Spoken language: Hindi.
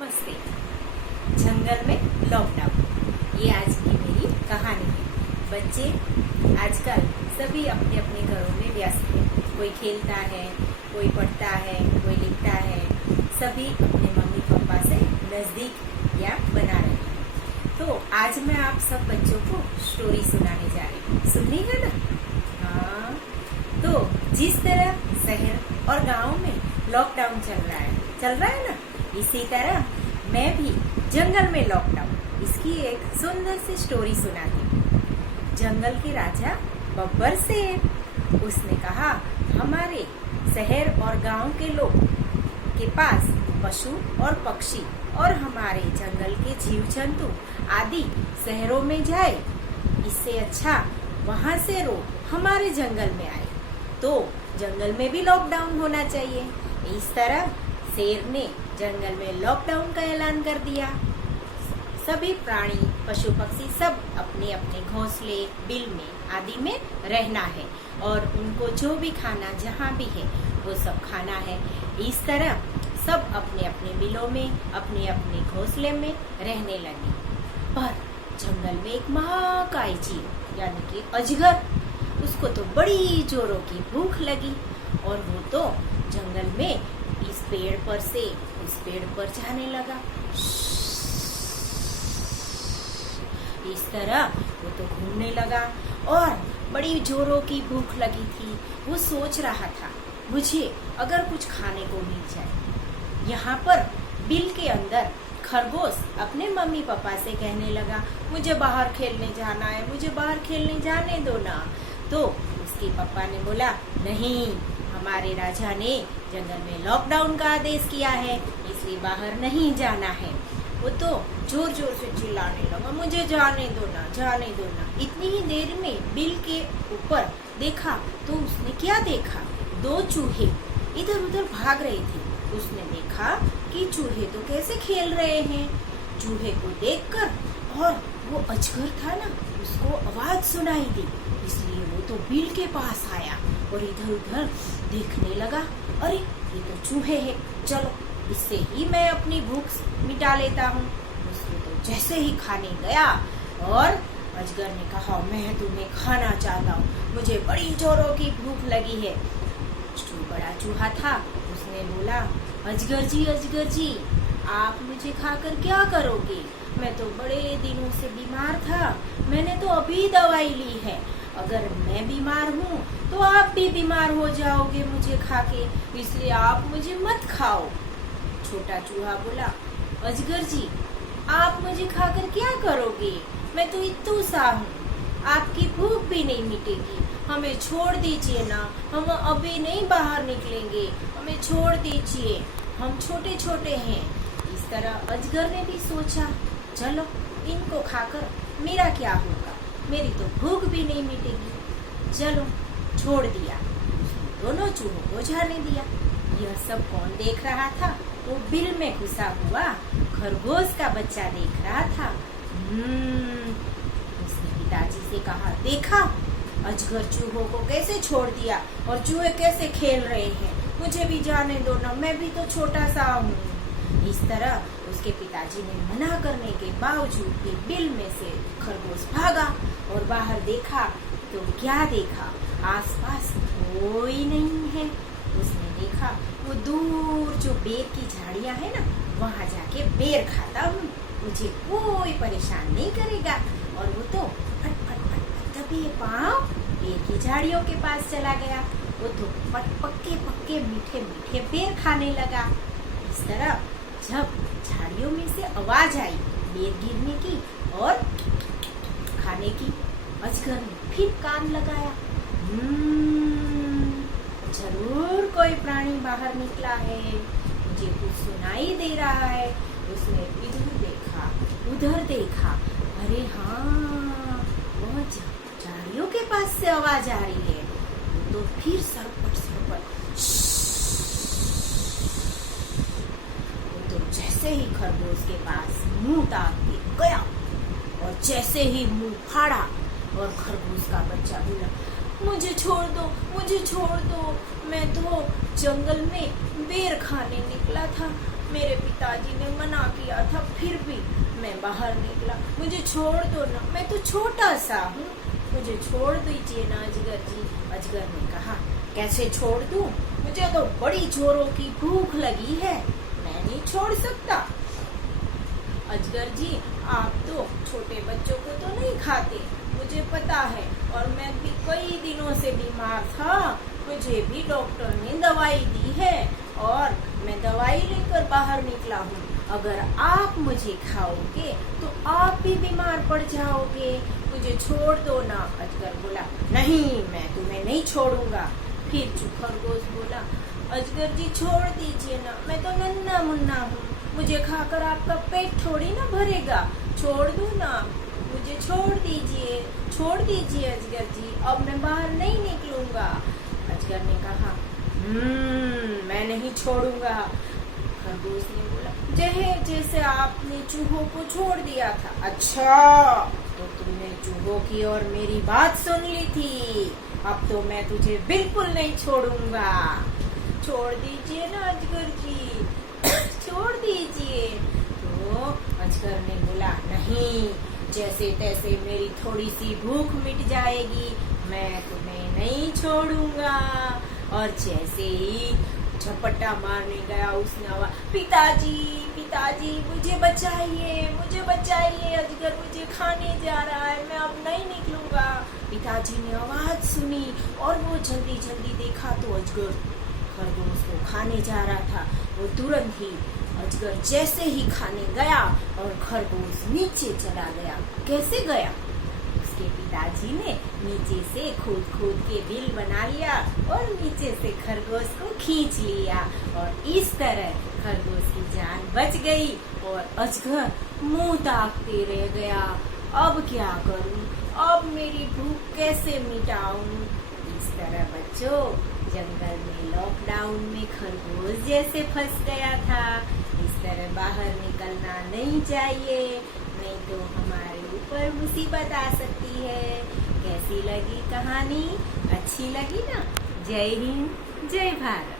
नमस्ते। जंगल में लॉकडाउन, ये आज की मेरी कहानी है। बच्चे आजकल सभी अपने अपने घरों में व्यस्त हैं। कोई खेलता है, कोई पढ़ता है, कोई लिखता है। सभी अपने मम्मी पापा से नजदीक या बना रहे हैं। तो आज मैं आप सब बच्चों को स्टोरी सुनाने जा रही हूँ। सुननी है ना? हाँ। तो जिस तरह शहर और गांव में लॉकडाउन चल रहा है ना, इसी तरह मैं भी जंगल में लॉकडाउन, इसकी एक सुंदर सी स्टोरी सुनाती हूँ। जंगल के राजा बब्बर शेर, उसने कहा, हमारे शहर और गांव के लोग के पास पशु और पक्षी और हमारे जंगल के जीव जंतु आदि शहरों में जाए, इससे अच्छा वहाँ से रोग हमारे जंगल में आए। तो जंगल में भी लॉकडाउन होना चाहिए। इस तरह शेर ने जंगल में लॉकडाउन का ऐलान कर दिया। सभी प्राणी, पशु पक्षी सब अपने अपने घोंसले, बिल में आदि में रहना है और उनको जो भी खाना जहाँ भी है वो सब खाना है। इस तरह सब अपने अपने बिलों में, अपने अपने घोंसले में रहने लगे। पर जंगल में एक महाकाय जीव यानी कि अजगर, उसको तो बड़ी जोरों की भूख लगी और वो तो जंगल में इस पेड़ पर से उस पेड़ पर जाने लगा। इस तरह वो तो घूमने लगा और बड़ी जोरों की भूख लगी थी। वो सोच रहा था, मुझे अगर कुछ खाने को मिल जाए। यहाँ पर बिल के अंदर खरगोश अपने मम्मी पापा से कहने लगा, मुझे बाहर खेलने जाना है, मुझे बाहर खेलने जाने दो ना। तो उसके पापा ने बोला, नहीं, हमारे राजा ने जंगल में लॉकडाउन का आदेश किया है, इसलिए बाहर नहीं जाना है। वो तो जोर जोर से चिल्लाने लगा, मुझे जाने दो ना, जाने दो ना। इतनी ही देर में बिल के ऊपर देखा तो उसने क्या देखा, दो चूहे इधर उधर भाग रहे थे। उसने देखा कि चूहे तो कैसे खेल रहे हैं। चूहे को देखकर और वो अजगर था ना, उसको आवाज सुनाई दी, इसलिए वो तो बिल के पास आया और इधर उधर देखने लगा। अरे ये तो चूहे हैं, चलो इससे ही मैं अपनी भूख मिटा लेता हूँ। उसने तो जैसे ही खाने गया और अजगर ने कहा, मैं तुम्हें खाना चाहता हूँ, मुझे बड़ी जोरों की भूख लगी है। जो बड़ा चूहा था उसने बोला, अजगर जी, आप मुझे खाकर क्या करोगे? मैं तो बड़े दिनों से बीमार था, मैंने तो अभी दवाई ली है। अगर मैं बीमार हूँ तो आप भी बीमार हो जाओगे मुझे खाके, इसलिए आप मुझे मत खाओ। छोटा चूहा बोला, अजगर जी, आप मुझे खाकर क्या करोगे? मैं तो इत्तू सा हूँ, आपकी भूख भी नहीं मिटेगी, हमें छोड़ दीजिए ना, हम अभी नहीं बाहर निकलेंगे, हमें छोड़ दीजिए, हम छोटे छोटे हैं। इस तरह अजगर ने भी सोचा, चलो इनको खाकर मेरा क्या होगा, मेरी तो भूख भी नहीं मिटेगी। चलो छोड़ दिया, दोनों चूहों को जाने दिया। यह सब कौन देख रहा था? वो बिल में घुसा हुआ खरगोश का बच्चा देख रहा था। उसने पिताजी से कहा, देखा अजगर चूहों को कैसे छोड़ दिया और चूहे कैसे खेल रहे हैं, मुझे भी जाने दो ना, मैं भी तो छोटा सा हूँ। इस तरह उसके पिताजी ने मना करने के बावजूद भी बिल में से खरगोश भागा और बाहर देखा तो क्या देखा, आसपास कोई नहीं है। उसने देखा वो दूर जो बेर की झाड़ियां है ना, वहाँ जाके बेर खाता हूँ, मुझे कोई परेशान नहीं करेगा। और वो तो फट फट फट फट दबे पाँव बेर की झाड़ियों के पास चला गया। वो तो पक्के पक्के मीठे मीठे बेर खाने लगा। इस तरह जब झाड़ियों में से आवाज आई बेर गिरने की और खाने की, अजगर ने फिर कान लगाया, जरूर कोई प्राणी बाहर निकला है, मुझे कुछ सुनाई दे रहा है। उसने इधर देखा, उधर देखा, अरे हाँ, वो झाड़ियों के पास से आवाज आ रही है। तो फिर सरपट तो जैसे ही खरगोश के पास मुंह ताक के गया और जैसे ही मुंह फाड़ा और खरगोश का बच्चा बोला, मुझे छोड़ दो, मुझे छोड़ दो, मैं तो जंगल में बेर खाने निकला था, मेरे पिताजी ने मना किया था, फिर भी मैं बाहर निकला। मुझे छोड़ दो ना, मैं तो छोटा सा हूँ, मुझे छोड़ दीजिए ना अजगर जी। अजगर ने कहा, कैसे छोड़ दूं? मुझे तो बड़ी जोरों की भूख लगी है, मैं नहीं छोड़ सकता। अजगर जी, आप तो छोटे बच्चों को तो नहीं खाते, मुझे पता है, और मैं भी कई दिनों से बीमार था, मुझे भी डॉक्टर ने दवाई दी है और मैं दवाई लेकर बाहर निकला हूँ। अगर आप मुझे खाओगे तो आप भी बीमार पड़ जाओगे, मुझे छोड़ दो ना। अजगर बोला, नहीं, मैं तुम्हें नहीं छोड़ूंगा। फिर खरगोश बोला, अजगर जी छोड़ दीजिए ना, मैं तो नन्हा मुन्ना हूँ, मुझे खाकर आपका पेट थोड़ी ना भरेगा, छोड़ दो ना, मुझे छोड़ दीजिए अजगर जी, अब मैं बाहर नहीं निकलूंगा। अजगर ने कहा, मैं नहीं छोड़ूंगा। खरगोश ने बोला, जैसे आपने चूहों को छोड़ दिया था। अच्छा, तो तुमने चूहों की और मेरी बात सुन ली थी, अब तो मैं तुझे बिल्कुल नहीं छोड़ूंगा। छोड़ दीजिए ना अजगर जी, छोड़ दीजिए। तो अजगर ने बोला, नहीं, जैसे तैसे मेरी थोड़ी सी भूख मिट जाएगी, मैं तुम्हें नहीं छोड़ूंगा। और जैसे ही झपट्टा मारने गया उसने आवाज, पिताजी मुझे बचाइए, अजगर मुझे खाने जा रहा है, मैं अब नहीं निकलूंगा। पिताजी ने आवाज सुनी और वो जल्दी देखा तो अजगर खरगोश को खाने जा रहा था। वो तुरंत ही अजगर जैसे ही खाने गया और खरगोश नीचे चला गया। कैसे गया? उसके पिताजी ने नीचे से खोद के बिल बना लिया और नीचे से खरगोश को खींच लिया और इस तरह खरगोश की जान बच गई और अजगर मुंह ताकते रह गया। अब क्या करूं? अब मेरी भूख कैसे मिटाऊं? इस तरह बच्चों, जंगल में लॉकडाउन में खरगोश जैसे फंस गया था, इस तरह बाहर निकलना नहीं चाहिए, नहीं तो हमारे ऊपर मुसीबत आ सकती है। कैसी लगी कहानी? अच्छी लगी ना? जय हिंद, जय भारत।